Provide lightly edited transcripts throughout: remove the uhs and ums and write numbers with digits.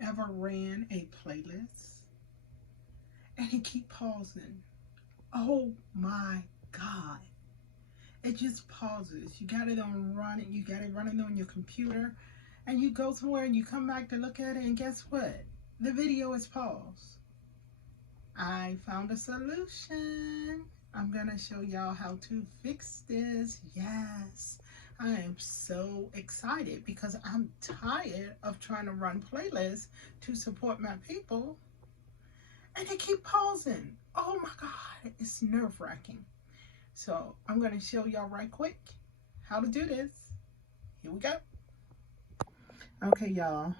ever ran a playlist and it keep pausing? Oh my God. It just pauses. You got it on running, you got it running on your computer, and you go somewhere and you come back to look at it, and guess what? The video is paused. I found a solution. I'm gonna show y'all how to fix this. Yes, I am so excited because I'm tired of trying to run playlists to support my people and they keep pausing. Oh my God, it's nerve-wracking. So I'm gonna show y'all right quick how to do this. Here we go. Okay, y'all,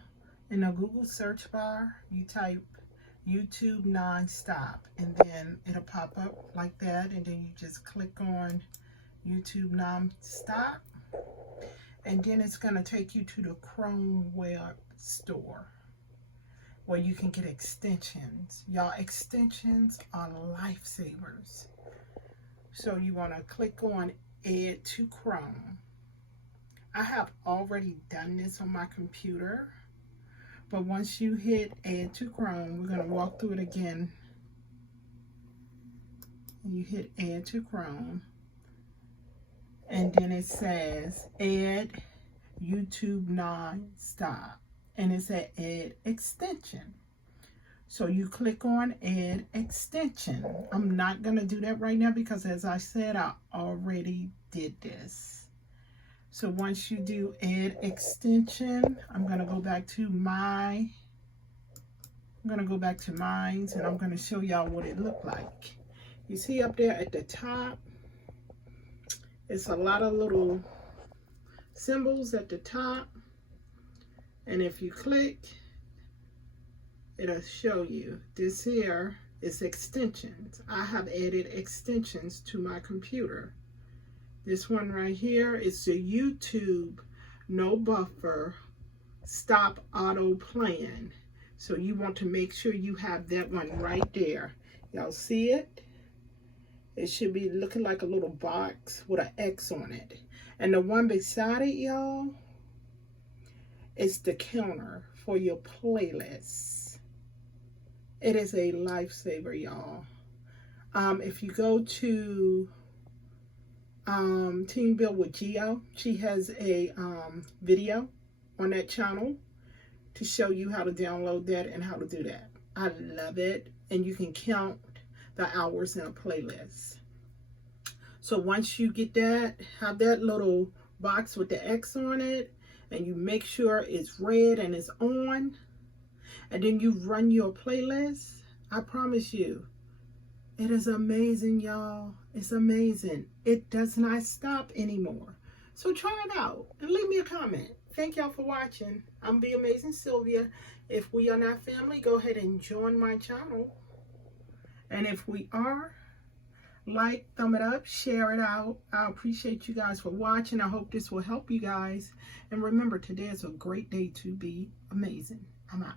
in the Google search bar, you type YouTube Nonstop, and then it'll pop up like that, and then you just click on YouTube Nonstop, and then it's going to take you to the Chrome web store where you can get extensions. Y'all, extensions are lifesavers. So you want to click on Add to Chrome. I have already done this on my computer, but once you hit Add to Chrome, we're going to walk through it again. You hit Add to Chrome, and then it says Add YouTube Nonstop, and it says Add Extension. So you click on Add Extension. I'm not going to do that right now because, as I said, I already did this. So once you do Add Extension, I'm going to go back to mine, and I'm going to show y'all what it looked like. You see up there at the top, it's a lot of little symbols at the top. And if you click, it'll show you. This here is extensions. I have added extensions to my computer. This one right here is the YouTube No Buffer Stop Auto Plan. So you want to make sure you have that one right there. Y'all see it? It should be looking like a little box with an X on it. And the one beside it, y'all, is the counter for your playlists. It is a lifesaver, y'all. If you go to Team Build with Geo, she has a video on that channel to show you how to download that and how to do that. I love it, and you can count the hours in a playlist. So once you get that, have that little box with the X on it, and you make sure it's red and it's on, and then you run your playlist, I promise you, it is amazing, y'all. It's amazing. It does not stop anymore. So try it out and leave me a comment. Thank y'all for watching. I'm the Amazing Sylvia. If we are not family, go ahead and join my channel. And if we are, like, thumb it up, share it out. I appreciate you guys for watching. I hope this will help you guys. And remember, today is a great day to be amazing. I'm out.